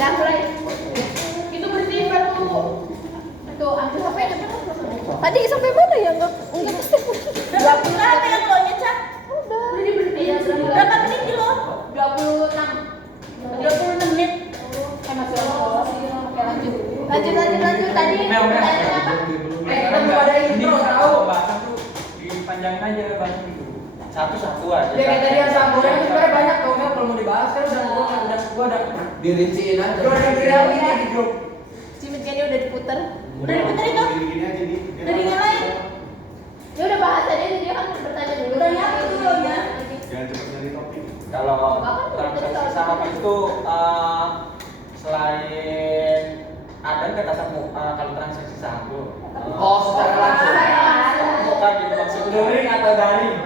Udah mulai. Itu berarti baru itu ambil HP nya. Tadi sampai mana ya? Enggak pasti. 20 berapa ya keluarnya, Cak? Udah. Berapa menit di lo? 26. 26 menit. Masih lama. Oke, lanjut. Lanjut tadi. Pertanyaannya apa? Kita belum ada intro tahu. Bahasan tuh dipanjangin aja bahasan itu. Satu-satu aja. Ya kayak tadi yang sama goreng itu sebenarnya banyak tuh, Mel, kalau mau dibahas kan gua ada dirinciin aja. gua ada viralin di grup. Si Mitkennya udah diputer. Udah diputar itu? Gini aja nih. Udah dinyalain? Ya udah bahas aja dia kan bertanya dulu. Bertanya apa dulu ya? Jangan cepet nyari topik. Kalau transaksi saham itu selain ada nggak kalau transaksi saham tuh? Oh, secara langsung. Bukan gitu maksudnya. Daring atau daring?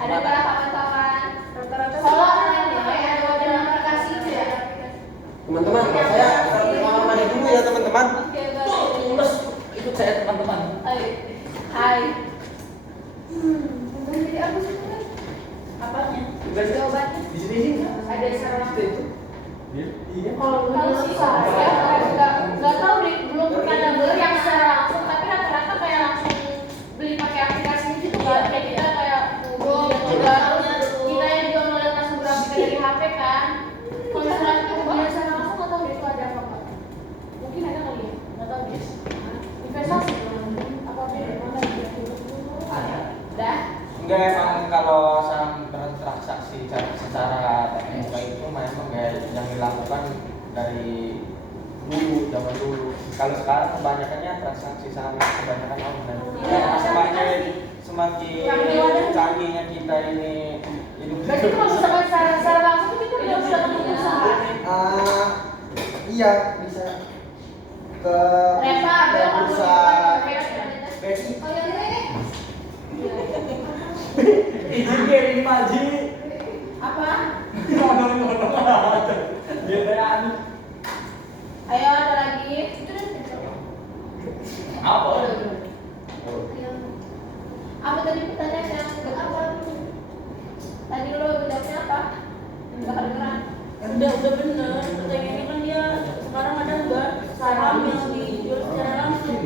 Ada para kawan-kawan. Kalau online ya, ada wadah aplikasi itu ya. Teman-teman, saya kamar mandi dulu ya teman-teman. Oke, baik. Tulus ikut saya teman-teman. Hai. Jadi apa sih? Apanya? Jawabannya Di sini ada secara itu. Iya. kalau sih saya nggak tahu deh, belum pernah ngambil yang secara langsung, tapi rata-rata kayak langsung beli pakai aplikasi gitu kan, kayak kita kayak Google kita yang juga ngeliat langsung grafik dari HP kan. Kalau misalnya kita beli secara langsung nggak tahu deh itu ada apa nggak, mungkin ada kali ya, nggak tahu deh. Investasi apa deh mana gitu. Dah. Enggak, emang kalau saham transaksi secara teknik itu memang yang dilakukan dari zaman dulu. Kalau sekarang kebanyakannya transaksi saham kebanyakan online. Karena semakin canggihnya kita ini hidup. Berarti kalau misalkan secara langsung kita nggak bisa ketemu usaha. Iya bisa ke Reva ada bursa BSI. Oh yang ini. Izin kirim Paji. Apa? Dia tanya Ayo ada lagi. Itu apa? Apa tadi pertanyaannya? Apa? Tadi lo jawabnya apa? Enggak kedengeran. Udah bener. Pertanyaannya kan dia sekarang ada nggak saham yang dijual secara langsung?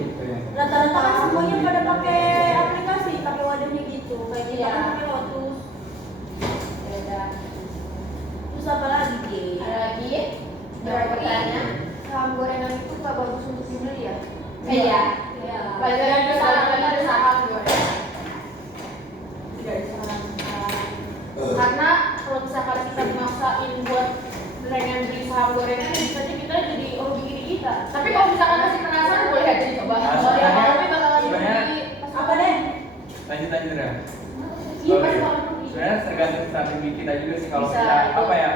Rata-rata kan semuanya pada pakai aplikasi, pakai wadahnya gitu. Kayak kita kan pakai Lotus. Ya udah. Terus apa lagi, Ki? Ada lagi? Jawab pertanyaan. Saham gorengan itu nggak bagus untuk dibeli ya? Iya. Iya. Balik lagi ke saham, lagi ada saham goreng. Tidak disarankan. Karena kalau misalkan kita maksain buat gorengan di saham gorengan, bisa aja kita jadi rugi diri kita. Tapi kalau misalkan masih penasaran, boleh aja dicoba. Kalau yang tapi bakalan rugi. Apa deh? Lanjut ya. Iya, Oh, pasti iya. bakalan rugi. Sebenarnya tergantung strategi kita juga sih kalau Bisa, kita itu. apa ya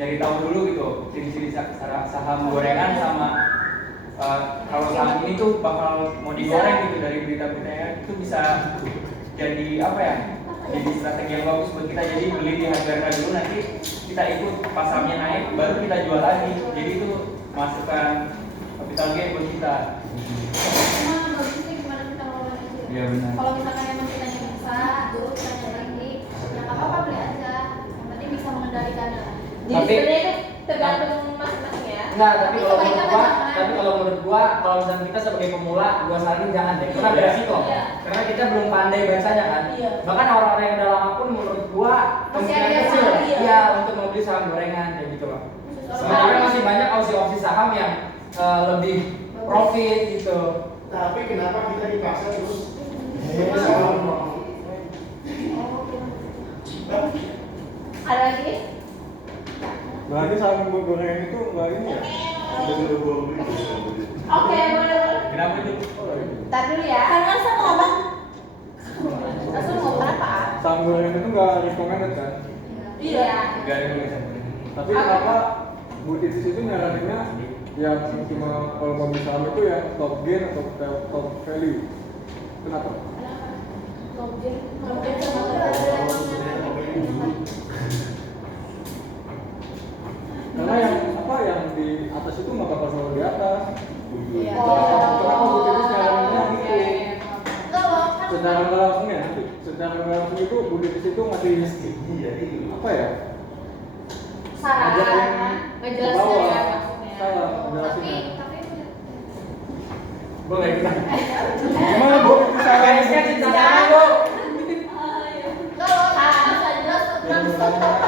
nyari tahu dulu gitu ciri-ciri saham gorengan sama kalau saham ini tuh bakal mau digoreng gitu dari berita-beritanya itu bisa jadi apa ya? Jadi strategi yang bagus buat kita, jadi beli di harga dulu, nanti kita ikut pas sahamnya naik baru kita jual lagi, jadi itu masukkan capital gain buat kita. Cuma bagusnya gimana kita ngelawan aja. Iya benar. Kalau misalkan emang kita bisa, dulu kita lagi, ya nggak apa-apa beli aja. Yang penting bisa mengendalikannya. Jadi Tapi- sebenarnya itu tergantung masing-masing ya. Enggak, tapi kalau sebaiknya menurut kan gua, jangan. tapi kalau menurut gua, kalau misalnya kita sebagai pemula, gua saranin jangan deh, karena Iya. beresiko. Iya. Karena kita belum pandai bacanya kan. Iya. Bahkan orang-orang yang udah lama pun menurut gua Masih kemungkinan ada kecil, salah, iya. iya, untuk membeli saham gorengan kayak gitu loh. Orang- Sebenarnya masih banyak opsi-opsi saham yang lebih profit gitu. Tapi kenapa kita dipaksa terus? Ada lagi? Berarti saham gorengan itu enggak ini ya? Oke, boleh. Kenapa itu? Ntar dulu ya. Kan sama apa? Langsung mau apa? Saham gorengan itu enggak recommended kan? Iya. Enggak ada yang bisa. Tapi kenapa Bu Titis itu nyaraninnya yang cuma kalau mau beli saham itu ya top gain atau top value? Kenapa? Gojek. Karena yang apa yang di atas itu nggak bakal selalu di atas. Iya. Kenapa Bu Titis nyaraninnya gitu? Enggak loh, kan Secara nggak langsung ya, secara nggak langsung itu Bu Titis itu ngasih apa ya? saran, ngejelasin Bawah. ya maksudnya. Salah, Tapi jelasinnya. Boleh kita. Gimana Bu? Itu salah. Garisnya ditanyakan Bu. kalau nggak jelas langsung apa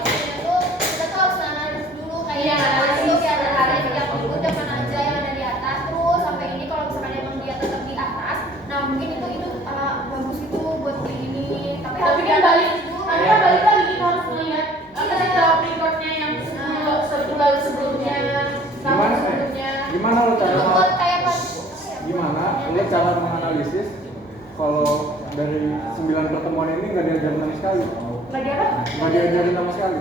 itu kita tuh harus analis dulu Iya, kayak analisis. ya ada yang dulu dan mana aja yang ada di atas terus sampai ini kalau misalkan emang dia tetap di atas, nah mungkin itu bagus itu buat di ini. Tapi Tapi kan balik lagi kita harus melihat apa sih track recordnya yang sebulan sebelumnya, tahun Gimana? sebelumnya. Gimana lo itu buat cara kayak pas gimana lo cara menganalisis kalau dari 9 pertemuan ini nggak diajarin sama sekali? Lagi apa? Nggak diajarin sama sekali.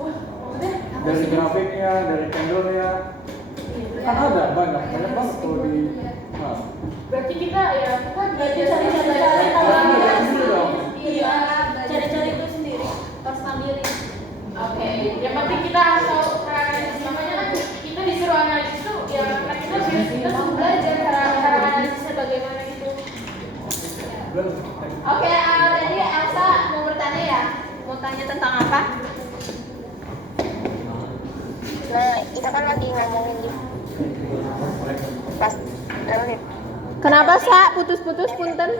Wah, maksudnya Dari grafiknya, dari candle-nya, kan ada banyak banget kalau di. Nah, berarti kita Berarti cari-cari Harus belajar tahu. sendiri dong. Iya, cari-cari itu sendiri. Harus mandiri. Oke, yang penting kita harus tahu cara analisis. Makanya kan kita disuruh analisis tuh, ya karena kita suruh belajar cara analisisnya bagaimana gitu. Oke, jadi Elsa mau bertanya ya? Mau tanya tentang apa? Nah, kita kan lagi ngomongin di pas Kenapa Sa? Putus-putus punten?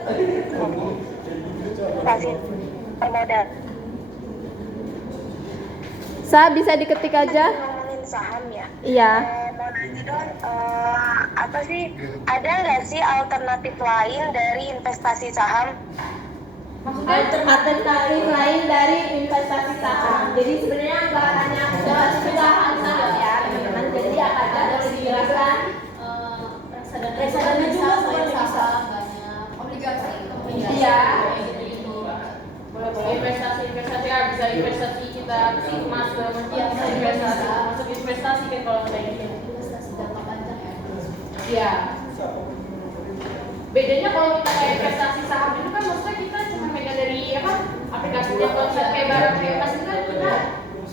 pasir permodal. Sa bisa diketik aja? Ngomongin saham ya. Iya. Mau nanya dong, apa sih ada nggak sih alternatif lain dari investasi saham? Alternatif lain dari investasi saham. Jadi sebenarnya nggak hanya saham saja ya teman-teman. Jadi apa aja harus dijelaskan. Reksadana juga boleh bisa. Banyak obligasi. Iya, gitu. Boleh investasi ya, bisa investasi kita ke emas segala macam, bisa investasi masuk investasi kan kalau kayak gitu. Investasi jangka panjang ya. Iya. Bedanya kalau kita kayak investasi saham itu kan maksudnya kita cuma megang dari apa aplikasinya konsep kayak barang kayak emas itu kan kita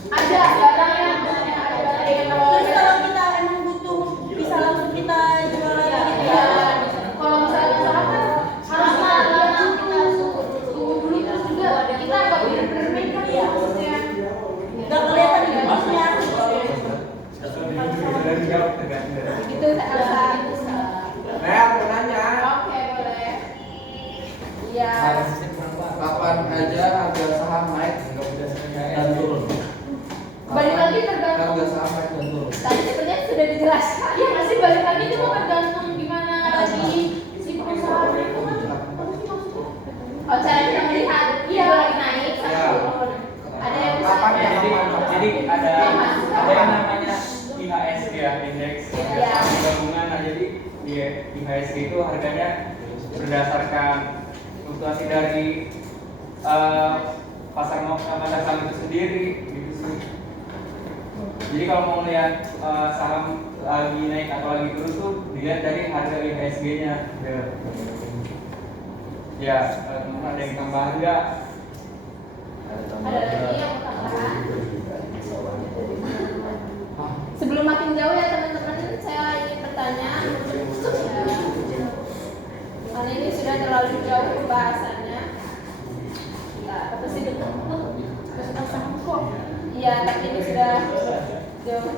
ada barangnya, maksudnya ada barangnya kalau Terus kalau kita emang butuh bisa langsung kita jual lagi gitu ya ya. kalau misalnya saham kan harus kita tunggu dulu terus juga kita agak bener-bener megang ya maksudnya. Nggak kelihatan di bawahnya. Dari jauh tergantung dari. Gitu Elsa. Mel mau nanya, Oke, boleh. Iya. kapan aja harga saham naik dan turun? Balik lagi tergantung. Harga saham naik dan turun. Tadi sebenarnya sudah dijelaskan. Iya masih balik lagi cuma tergantung gimana lagi si perusahaan itu kan. Oh, cara kita melihat Iya. lagi naik Iya. atau turun. Ada yang bisa Kapan ya? Jadi ada yang namanya IHSG ya, indeks Iya. gabungan. Nah, jadi di IHSG itu harganya berdasarkan fluktuasi dari pasar saham itu sendiri gitu sih. Jadi kalau mau lihat saham lagi naik atau lagi turun tuh dilihat dari harga IHSG-nya. Ya, teman-teman ada yang tambahan nggak? ada lagi yang mau tambahan. Sebelum makin jauh ya teman-teman, saya ingin bertanya. Karena ini sudah terlalu jauh pembahasannya. Ya, apa sih itu? Iya, tapi ini sudah jauh.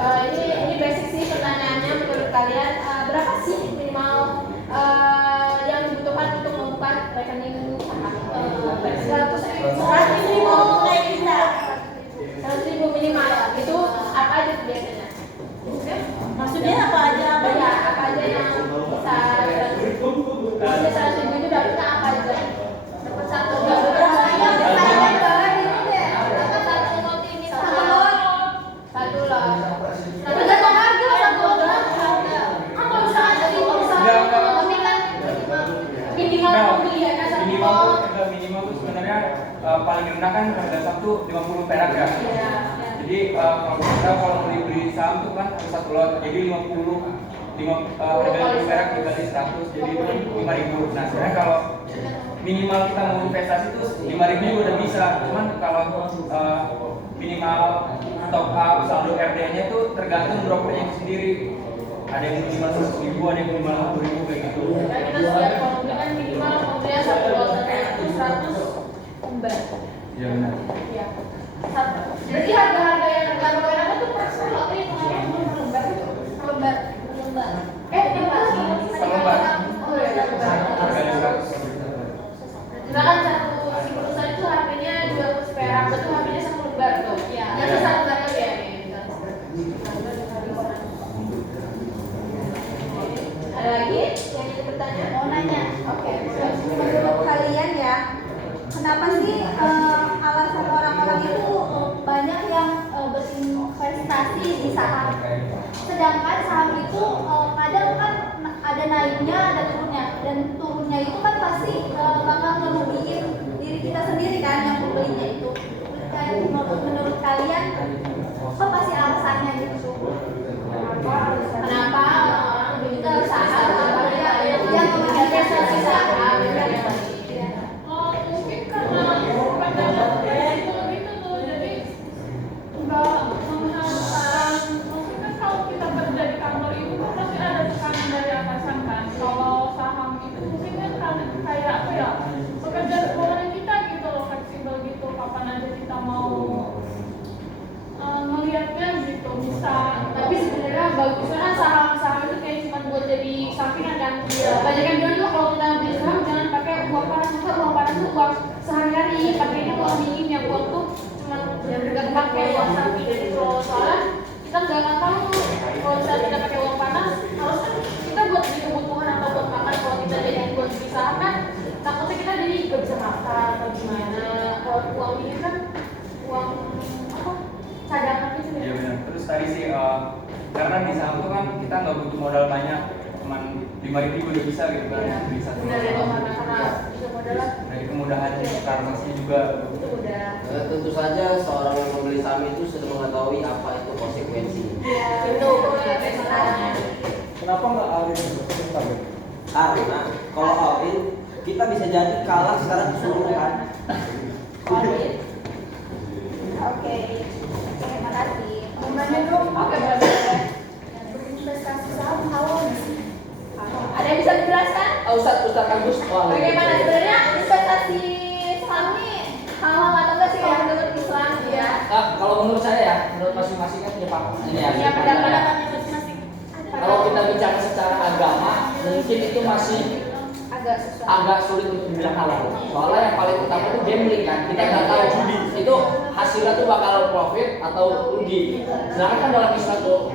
Ini basic sih pertanyaannya menurut kalian berapa sih minimal yang dibutuhkan untuk membuka rekening saham? 100 ribu kayak kita. 100 ribu minimal itu apa aja tuh biasanya? Maksudnya apa aja? Apa aja yang bisa 100 ribu? Maksudnya 100 ribu itu dapatnya apa aja? Dapat satu satu lot. Tergantung harga satu lot. Kan kalau misalkan dari tapi kan minimal pembelian kan satu lot. Minimal tuh sebenarnya paling rendah kan harga saham tuh 50 perak ya. Iya. Jadi kalau kita kalau beli saham tuh kan harus satu lot. Jadi 50 harga 50 perak dikali 100 jadi itu 5.000. Nah, sebenarnya kalau minimal kita mau investasi tuh 5.000 juga udah bisa. Cuman kalau minimal top up saldo RD-nya itu tergantung brokernya itu sendiri. Ada yang minimal 100.000, ada yang minimal 50.000 kayak gitu. Nah, kita siap kalau beli kan minimal pembelian satu lot dan itu 100 lembar. Iya benar. Iya. Jadi harga-harga yang harga apa tuh per lot ini kemarin per lembar. Lembar. Oh ya, lembar. Misalkan satu si pulsa itu harganya 200 perak, berarti harganya 1 lembar tuh. Iya. Yang satu lembar aja ya. Ada lagi yang ingin bertanya? Mau nanya. Oke. Menurut kalian ya, kenapa sih alasan orang-orang itu banyak yang berinvestasi di saham? Sedangkan saham itu kadang kan ada naiknya, ada turunnya, dan turunnya itu kan pasti bakal ngerugiin diri kita sendiri kan yang membelinya itu. Menurut kalian apa pasti alasannya gitu? Kenapa orang-orang begitu saham? Yang menginvestasi saham? Oh, mungkin karena pandangan itu gitu tuh, jadi nggak mengharapkan. Mungkin kan kalau kita kerja di kantor itu kan pasti ada tekanan dari atasan kan. Kalau saham itu mungkin kan kayak apa ya? Pekerjaan keuangan kita gitu loh, fleksibel gitu. Kapan aja kita mau melihatnya gitu bisa. Tapi sebenarnya bagusnya kan saham-saham itu kayak cuma buat jadi sampingan kan. Banyak yang bilang juga kalau kita beli saham jangan pakai uang panas, maka uang panas itu uang sehari-hari, pakainya uang dingin yang uang tuh cuma yang pakai uang samping. Jadi kalau soalnya kita nggak tahu kalau misalnya kita pakai uang panas, harusnya kita buat beli kebutuhan atau buat makan. Kalau kita jadi buat beli saham kan takutnya kita jadi nggak bisa makan atau gimana. Kalau uang dingin kan uang apa? Cadangan gitu ya. Iya benar. Terus tadi sih karena di saham itu kan kita nggak butuh modal banyak, cuman 5.000 udah bisa gitu kan. Iya. Bisa Benar ya, karena bisa modalnya dari kemudahan transaksi juga. itu udah. Tentu saja seorang yang membeli saham itu sudah mengetahui apa itu konsekuensinya. Iya, itu sebenarnya. Kenapa nggak alih kita? Karena kalau all in kita bisa jadi kalah secara keseluruhan. Oke, terima kasih. Gimana dong? Oke, boleh. Berinvestasi saham halal nggak sih? Ada yang bisa dijelaskan? Ustadz Agus. Bagaimana sebenarnya investasi saham ini halal atau enggak sih kalau menurut Islam ya? Kalau menurut saya ya, menurut masing-masing kan punya paham ini ya. Iya, pendapatnya masing-masing. Kalau kita bicara secara agama, mungkin itu masih Agak susah. agak sulit untuk dibilang halal. Soalnya yang paling utama itu gambling kan. Kita nggak tahu itu hasilnya tuh bakal profit atau rugi. Sedangkan kan dalam Islam tuh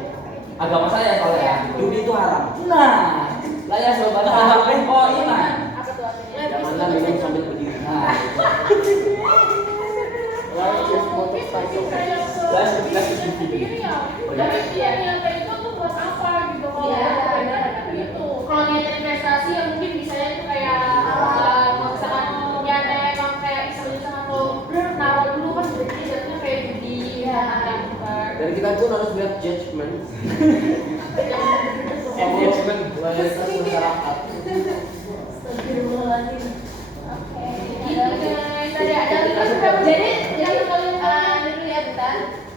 agama saya soalnya ya, Judi itu haram. nah, lah ya sobat oh iman. Apa tuh artinya? Janganlah minum sambil berdiri. Nah, Mungkin kayak sendiri ya. Tapi dia yang kayak itu tuh buat apa gitu? Kalau kan gitu. Kalau niat investasi ya mungkin bisa itu kayak misalkan niatnya emang kayak iseng-iseng atau naruh dulu kan berarti jatuhnya kayak judi Dan kita pun harus lihat judgement. engagement. Loyalitas masyarakat. Gitu guys. Jadi kalau dulu ya bentar.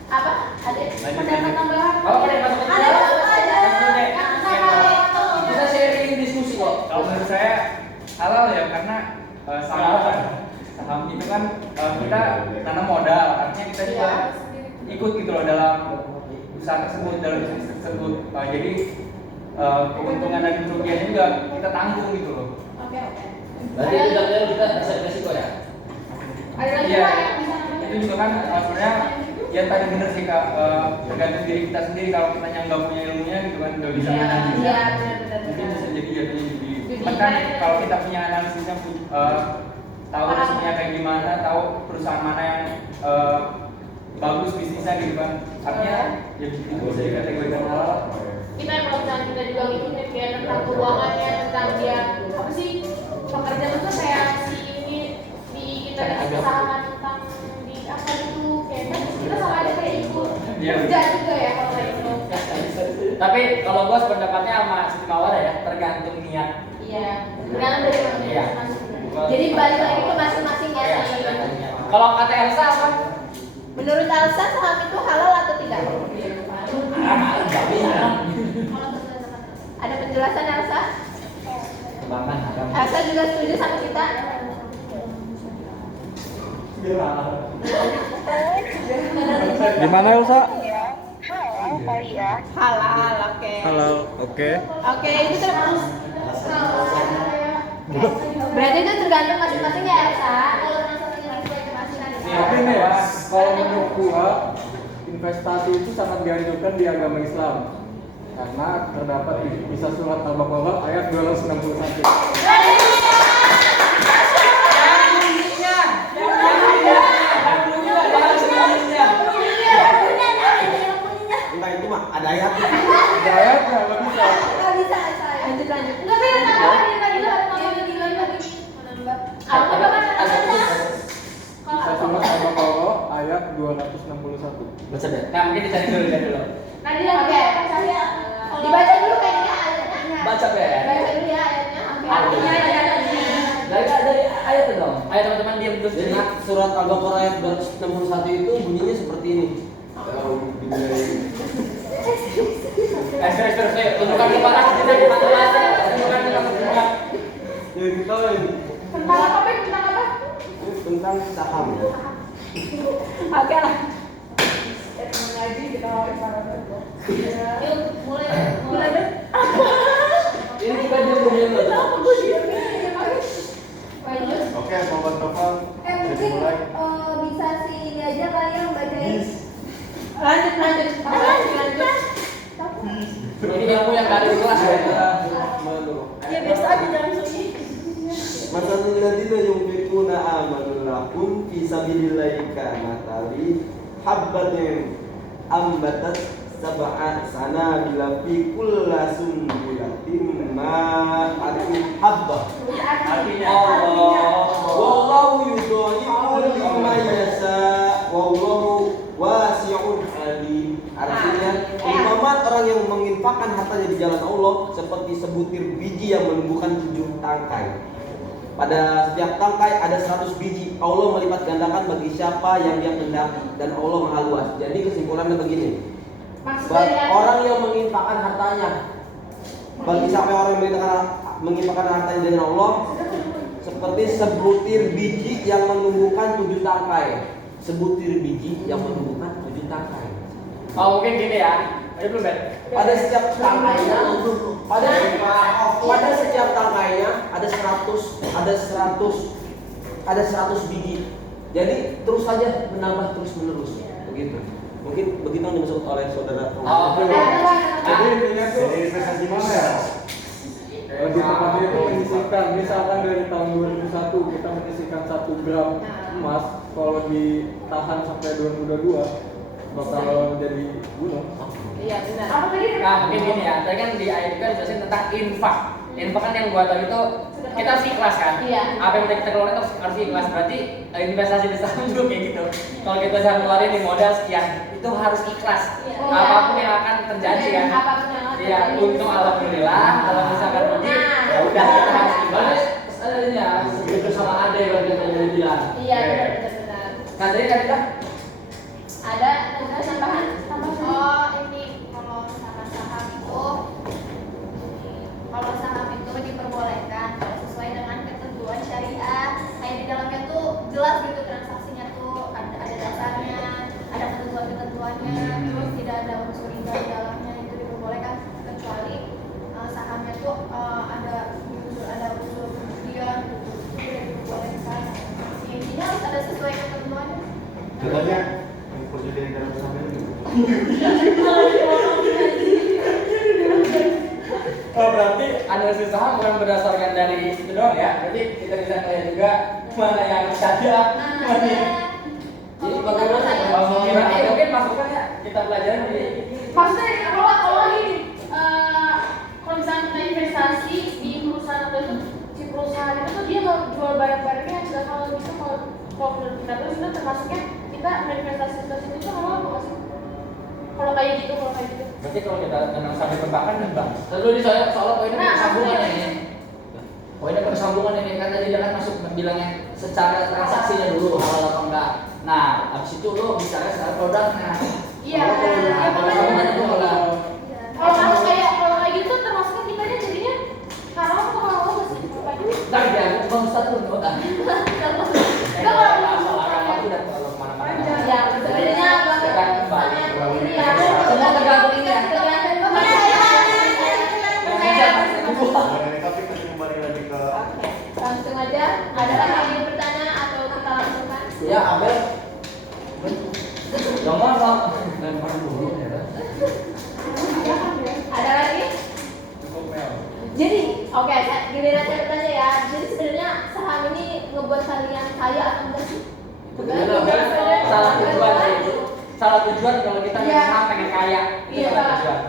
Apa? Ada pendapat tambahan? Kalau ada yang masuk Ada bisa sharing diskusi kok. Kalau menurut saya halal ya karena saham itu kan kita tanam modal, artinya kita juga ikut gitu loh dalam usaha tersebut, dalam bisnis tersebut. Jadi keuntungan dan kerugiannya juga kita tanggung gitu loh. Oke. Berarti itu benar kita bisa resiko ya. Ada lagi Iya, Pak yang bisa nambahin? itu juga kan sebenarnya ya tadi bener sih Kak, tergantung diri kita sendiri. Kalau kita yang nggak punya ilmunya gitu kan nggak bisa menanyakan. Iya, benar-benar. Mungkin bisa jadi jadinya judi. Kan kalau kita punya analisisnya, tahu resikonya kayak gimana, tahu perusahaan mana yang bagus bisnisnya gitu kan. Artinya ya itu bisa dikategorikan halal. Kita kalau misalnya kita juga ngikutin kayak tentang keuangannya, tentang dia apa sih pekerjaan itu kayak si ini di kita di usaha tentang di apa itu kayak kan kita sama aja kayak ikut kerja juga ya kalau kayak itu. Tapi kalau gua sependapatnya sama Siti Mawar ya, tergantung niat. Iya, tergantung dari Iya. masing-masing. Jadi balik lagi ke masing-masing ya. Iya, Sih. kalau kata Elsa apa? Menurut Elsa saham itu halal atau tidak? Ada penjelasan Elsa? Bangan. Elsa juga setuju sama kita? Gila. Gimana Elsa? Ya. Halo, oh iya. Halal, oke. Halo, oke. Oke, itu terus. Berarti itu tergantung masing-masing ya Elsa. Tapi nih, kalau menurut gua investasi itu sangat dianjurkan di agama Islam karena terdapat di kisah surat Al-Baqarah ayat 261. Entah itu mah ada ayatnya. Ada ayatnya, nggak bisa. Nggak bisa, saya. Lanjut. Enggak bisa apa Kisah surat Al-Baqarah ayat 261. Baca deh. Nah, mungkin dicari dulu. Nadila oke. Dibaca dulu kayaknya ayatnya. Baca deh. Baca dulu ya ayatnya. Artinya ada. Dari ayat itu dong. Ayo teman-teman diam terus. Jadi surat Al-Baqarah ayat 261 itu bunyinya seperti ini. Terus. Tunjukkan kepala kita di mata mata. Tunjukkan kita berdua. Ya kita ini Tentang apa, Pin? Tentang apa? tentang saham. Oke lah. Yuk, mulai. Ini kita diam dulu. Lanjut. Oke, sobat novel. Jadi Mungkin mulai. bisa si ini aja kali yang bacain. Lanjut. Ini ilmu yang dari kelas ya. Ya biasa aja jangan sunyi. Masalul ladina yunfiquna amanul lakum fi sabilillahi kamathali habbatin ambatat sab'a sanabila fi kulli sunbulatin ma'atin habbah. Artinya Wallahu yudha'ifu liman yasha wallahu wasi'un alim. Artinya, umpama orang yang menginfakkan hartanya di jalan Allah seperti sebutir biji yang menumbuhkan 7 tangkai. Pada setiap tangkai ada 100 biji. Allah melipat gandakan bagi siapa yang dia kehendaki dan Allah Maha Luas. Jadi kesimpulannya begini. Bagi orang yang menginfakkan hartanya, bagi siapa orang yang menginfakkan hartanya dengan Allah seperti sebutir biji yang menumbuhkan 7 tangkai. Sebutir biji yang menumbuhkan 7 tangkai. Oh, mungkin gini ya. Ada belum, Ben? Pada setiap tangkainya pada setiap tangkainya ada 100 biji. Jadi terus saja menambah terus menerus begitu. Mungkin begitu yang dimaksud oleh saudara. Jadi intinya tuh Jadi investasi mana ya? lebih tepatnya itu menyisihkan. Misalkan dari tahun 2001 kita menyisihkan 1 gram emas, kalau ditahan sampai 2022 bakal jadi gunung. Iya benar. Apa tadi? Nah, mungkin gini ya. Tadi kan di ayat juga dijelasin tentang infak. Infak kan yang gua tahu itu kita harus ikhlas kan? Iya. Apa yang kita keluarin itu harus ikhlas. Berarti investasi di saham juga kayak gitu. Kalau kita bisa ngeluarin di modal sekian, itu harus ikhlas. Iya. Apapun yang akan terjadi kan. Apapun yang akan Iya, terjadi. untung alhamdulillah. Kalau misalkan rugi, ya udah kita harus ikhlas. Sebenarnya itu sama ada yang tadi bilang. Iya, benar. Nah, tadi kan kita Ada tambahan? Oh, ini kalau saham itu diperbolehkan kalau sesuai dengan ketentuan syariah. Kayak di dalamnya tuh jelas gitu transaksinya tuh ada dasarnya, ada ketentuannya, terus tidak ada unsur riba di dalamnya, itu diperbolehkan kecuali sahamnya tuh ada unsur kemudian itu tidak diperbolehkan. Intinya harus ada sesuai ketentuannya. Contohnya yang perjudian dalam saham itu. Oh, berarti analisis saham bukan berdasarkan dari itu doang ya. Berarti kita bisa lihat juga mana yang syariah, mana yang Jadi bagaimana? mungkin masukan ya kita pelajarin di Maksudnya kalau gini, kalau misalnya kita investasi di perusahaan atau itu, si perusahaan itu tuh dia mau jual barang-barangnya juga. Kalau bisa kalau menurut kita tuh itu termasuknya kita berinvestasi itu kalau apa sih? Kalau kayak gitu. berarti kalau kita tenang sampai perbankan kan bang. Lalu di soalnya poinnya Nah, bersambungan maksudnya- ini. Poinnya bersambungan ini kan tadi dia kan masuk bilangnya secara transaksinya dulu halal apa enggak. Nah, habis itu lo bicara secara produknya. Iya. Nah, bersambungan itu halal. Kalau kayak gitu termasuknya kita jadinya haram atau halal nggak sih? Kayak gitu. Entar dia bang Ustaz tuh enggak. Enggak, Kalau agama itu udah kalau kemana-mana Ya, sebenarnya Sekarang kembali. ini ya. Semua tergantung ini ya. Tergantung Tapi kita kembali lagi ke Oke, langsung aja. Ada lagi yang ingin bertanya atau kita langsungkan? Ya, Abel. Nomor lempar dulu ya. Ada lagi? Cukup Mel. Jadi, oke, giliran saya bertanya ya. Jadi sebenarnya saham ini ngebuat kalian kaya atau enggak sih? Salah tujuan sih. Salah tujuan kalau kita Iya. saham pengen kaya. Itu Iya. salah tujuan.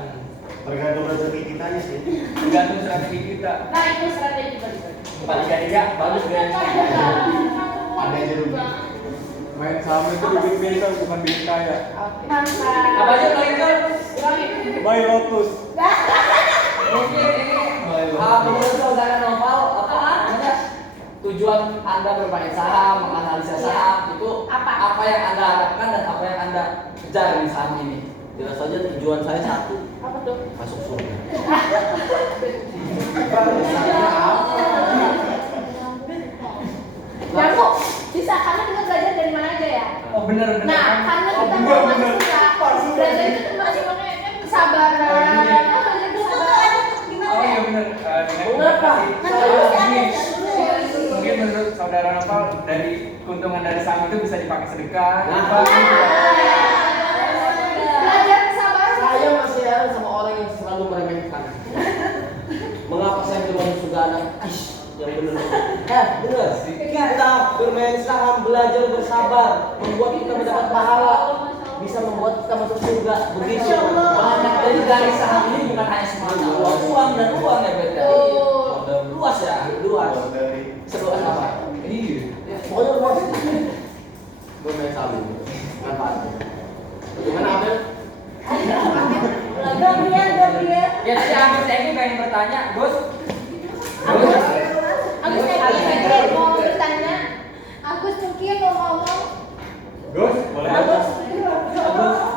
tergantung rezeki kita nih sih. Tergantung strategi kita. Nah, itu strategi bagus. Paling tiga bagus guys. Ada aja rugi. Main saham itu bikin pintar bukan bikin kaya. Mantap. Apa aja paling kan? Buy Lotus. Mungkin ini menurut saudara Noval apa namanya tujuan Anda bermain saham, menganalisa saham itu apa yang Anda harapkan dan apa yang Anda kejar di saham ini? Jelas saja tujuan saya satu, Apa tuh? masuk surga. Ya bu, bisa karena kita belajar dari mana aja ya. Oh benar. Nah, karena kita mau masuk surga, belajar itu termasuk kesabaran. Kita belajar kesabaran. Oh iya benar. Dengan Benar, Pak. mungkin menurut saudara Noval dari keuntungan dari saham itu bisa dipakai sedekah. Nah. Belajar kesabaran. Saya masih heran sama orang yang selalu meremehkan. Mengapa saya belum masuk surga anak? Ish, yang benar. Benar. Kita bermain saham, belajar bersabar, membuat kita mendapat pahala, bisa membuat kita masuk surga. Begitu. Banyak dari garis saham ini bukan hanya semata uang dan uang ya beda. Luas ya, luas. Dari Seluas apa? Iya. Pokoknya luas. Bermain saham ini. Manfaatnya. Bagaimana Abel? Gabriel. Ya tadi Agus Egi pengen bertanya, Gus. Agus mungkin mau bertanya. Agus mungkin mau ngomong Gus, boleh.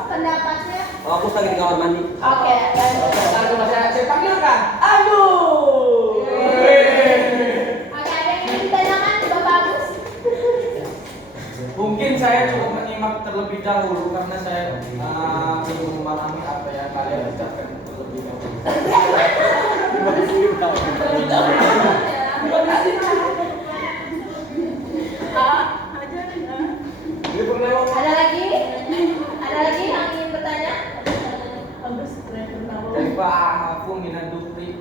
pendapatnya. Oh, aku lagi di kamar mandi. Oke, lanjut. Langsung saya panggilkan. Aduh. Oke, ada yang ingin ditanyakan Bapak Agus? Mungkin saya cukup menyimak terlebih dahulu karena saya belum memahami apa yang kalian ucapkan terlebih dahulu. Terima kasih. Ini perlewat. Ada lagi? Ada lagi yang ingin bertanya? Kaifa aku minat dukri.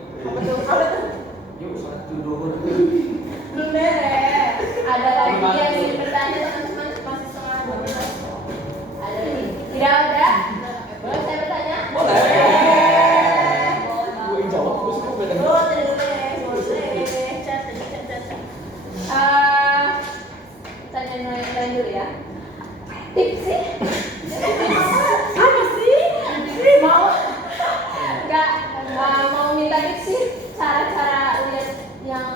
Yuk sholat duhur. Belum beres. Ada lagi yang ingin bertanya teman-teman? Masih setengah 12. Ada lagi? Tidak ada? Boleh saya bertanya? Boleh. Gue yang jawab, Gus kok beda. Tanya yang lain dulu ya. Tips sih? Apa sih? Mau? Enggak, mau minta tips sih cara-cara lihat yang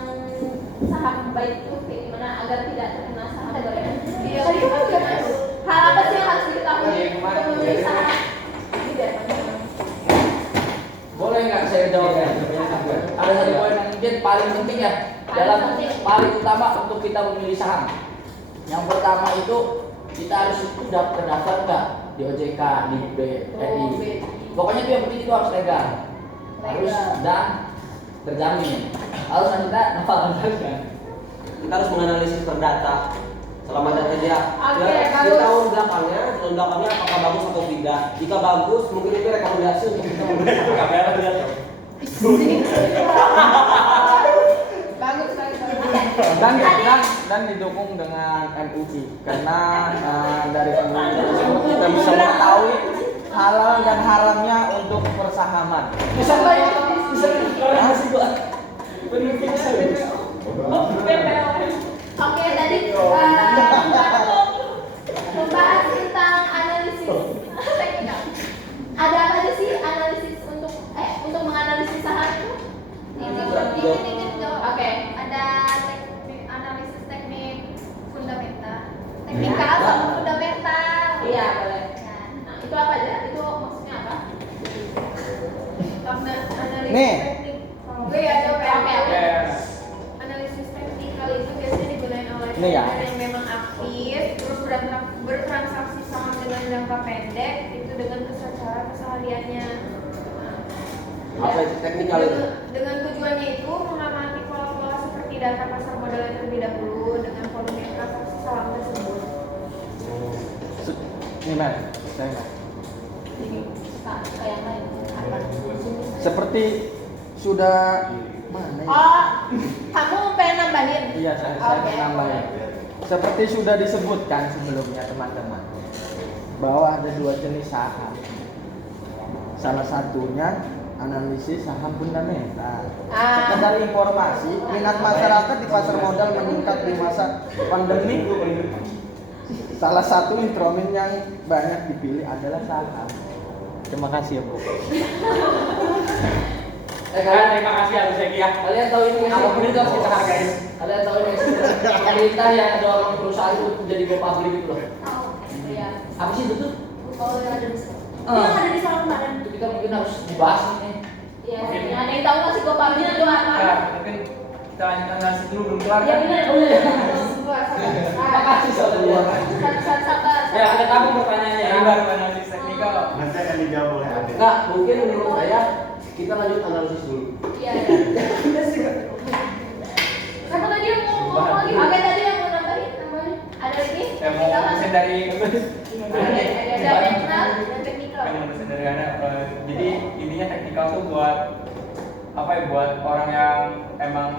saham baik itu kayak gimana agar tidak terkena saham gorengan. Iya. Hal apa sih yang harus diketahui untuk memilih saham? Ini biar panjang. Boleh nggak saya jawab ya? Ada satu poin yang mungkin paling penting ya dalam paling utama untuk kita memilih saham. Yang pertama itu kita harus sudah terdaftar nggak di OJK, di BRI. Pokoknya itu yang penting itu harus legal, harus dan terjamin. Lalu selanjutnya kan? Kita harus menganalisis perdata selama data dia. Oke, Di bagus. tahun belakangnya apakah bagus atau tidak. Jika bagus, mungkin itu rekomendasi untuk kita membeli saham. Bagus. Dan didukung dengan MUI karena dari MUI tersebut kita bisa mengetahui halal dan haramnya untuk persahaman. Bisa kasih gua. Oke, tadi membahas tentang analisis teknikal. Ada apa aja sih analisis untuk menganalisis saham itu? Oke. Ada analisis teknik fundamental, teknikal sama fundamental. Iya, boleh. Ya. Nah, itu apa aja? Itu maksudnya apa? Analisis Nih. teknik. Oke, ya jawab ya. Oke. Analisis teknikal itu biasanya digunakan oleh Ini ya. trader yang memang aktif terus bertransaksi saham jangka pendek itu dengan cara kesehariannya. Apa itu teknikal itu? Dengan tujuannya itu mengamati pola-pola seperti data pasar modal yang terlebih dahulu dengan volume transaksi saham tersebut. Ini Mas, saya Mas. Jadi kayak yang lain. Apa? Seperti sudah mana ya? Oh, kamu pengen nambahin? Iya, saya Oke. nambahin. Seperti sudah disebutkan sebelumnya teman-teman, bahwa ada dua jenis saham. Salah satunya analisis saham fundamental. Sekedar informasi, minat masyarakat di pasar modal meningkat di masa pandemi. Salah satu instrumen yang banyak dipilih adalah saham. Terima kasih ya Bu. Terima kasih Abu Zeki ya. Kalian tahu ini Apapun itu harus kita hargai. Kalian tahu ini pemerintah yang dorong perusahaan itu jadi go public gitu loh. Iya. Apa sih itu tuh? Oh, yang ada di sana. Yang ada di salah kemarin. Itu kita mungkin harus dibahas ini. Iya. Ada yang tahu nggak sih gopalnya itu apa? Ya, mungkin kita analisis dulu belum kelar Ya kan? benar. Oh iya. Terima kasih, saudara. Sabar. Ya, kita tahu pertanyaannya. Ini baru analisis teknikal. Nanti akan dijawab oleh Ade. Enggak, mungkin menurut saya kita lanjut analisis dulu. Iya. Siapa tadi yang mau ngomong lagi? Oke, tadi yang mau nambahin. Ada lagi? Saya mau mesin dari Ada mental dan teknikal. yang mesin dari Anda. Jadi intinya teknikal tuh buat apa ya? Buat orang yang emang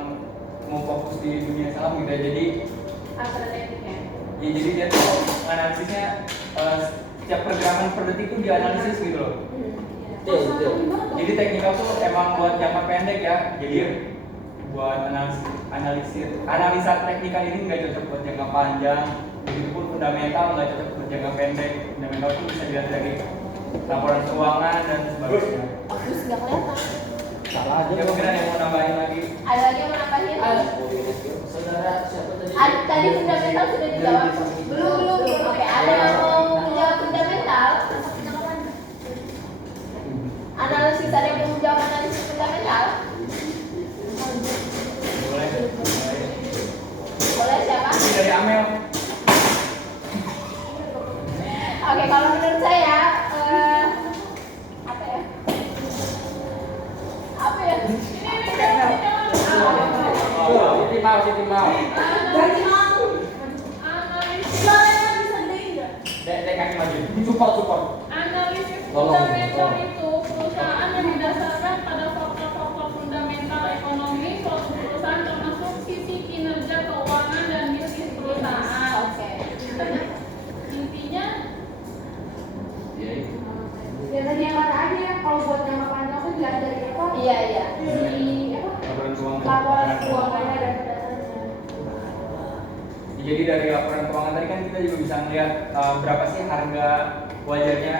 mau fokus di dunia saham gitu ya. Jadi Apa tekniknya? ya, jadi dia tuh analisisnya setiap pergerakan per detik itu dianalisis gitu loh. Betul. Jadi teknikal tuh emang buat jangka pendek ya. Jadi buat analisa teknikal ini nggak cocok buat jangka panjang. Begitupun fundamental nggak cocok buat jangka pendek. Fundamental tuh bisa dilihat dari laporan keuangan dan sebagainya. Terus nggak kelihatan. Salah aja. Ya mungkin ada yang mau nambahin lagi. Ada lagi yang mau nambahin? Saudara siapa tadi? Tadi fundamental sudah dijawab. Belum. Oke, ada yang mau menjawab fundamental? Analisis, ada yang mau menjawab analisis fundamental? Boleh. Boleh siapa? Ini dari Amel. Oke, kalau menurut saya apa ya? Apa ya? Ini Siti mau. Ganti mau. Analisis Soalnya bisa gedein nggak? Dek kaki maju. Support. analisis Tolong. fundamental itu perusahaan yang didasarkan pada faktor-faktor fundamental ekonomi suatu perusahaan termasuk sisi kinerja keuangan dan bisnis perusahaan. Oke. Intinya Ya itu. ya tadi yang kata aja kalau buat jangka panjang tuh dilihat dari apa? Iya. Dari apa? Laporan keuangan. Laporan keuangannya dan berdasarnya. Jadi dari laporan keuangan tadi kan kita juga bisa melihat berapa sih harga wajarnya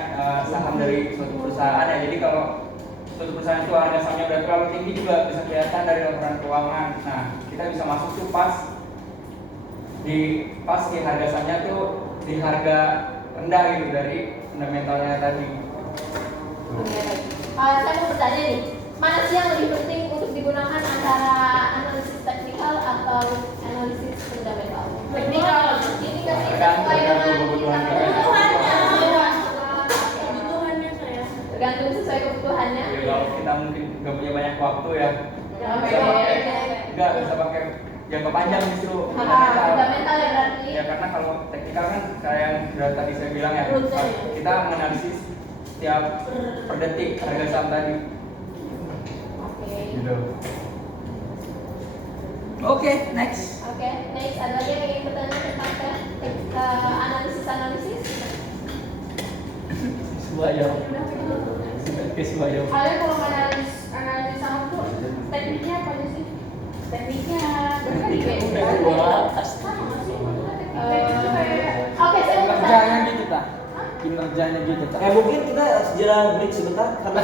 saham dari suatu perusahaan ya. Jadi kalau suatu perusahaan itu harga sahamnya udah terlalu tinggi juga bisa kelihatan dari laporan keuangan. Nah, kita bisa masuk tuh pas di harga sahamnya tuh di harga rendah gitu dari fundamentalnya tadi. Saya mau bertanya nih, mana sih yang lebih penting untuk digunakan antara analisis teknikal atau analisis fundamental? Teknikal, ini kasih sesuai dengan Kebutuhannya saya. tergantung sesuai kebutuhannya. Ya kalau kita mungkin nggak punya banyak waktu ya, nggak bisa pakai jangka panjang justru Fundamental ya berarti. Ya karena kalau teknikal kan kayak yang sudah tadi saya bilang ya, kita menganalisis setiap per detik harga saham tadi. Oke. Gitu. Oke, next. Oke, next ada lagi yang ingin bertanya tentang analisis? Subayang. Subayang. Kalian kalau analis saham tuh tekniknya apa aja sih? Tekniknya berarti kayak Oke, saya mau Kinerjanya bertanya. gitu tak? Kinerjanya gitu tak? Mungkin kita sejarah break sebentar karena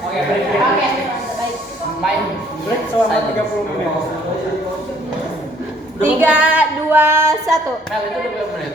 Oke, baik. Oke, baik. Main Break selama 30 menit. 3, 2, 1. Mel itu udah berapa menit?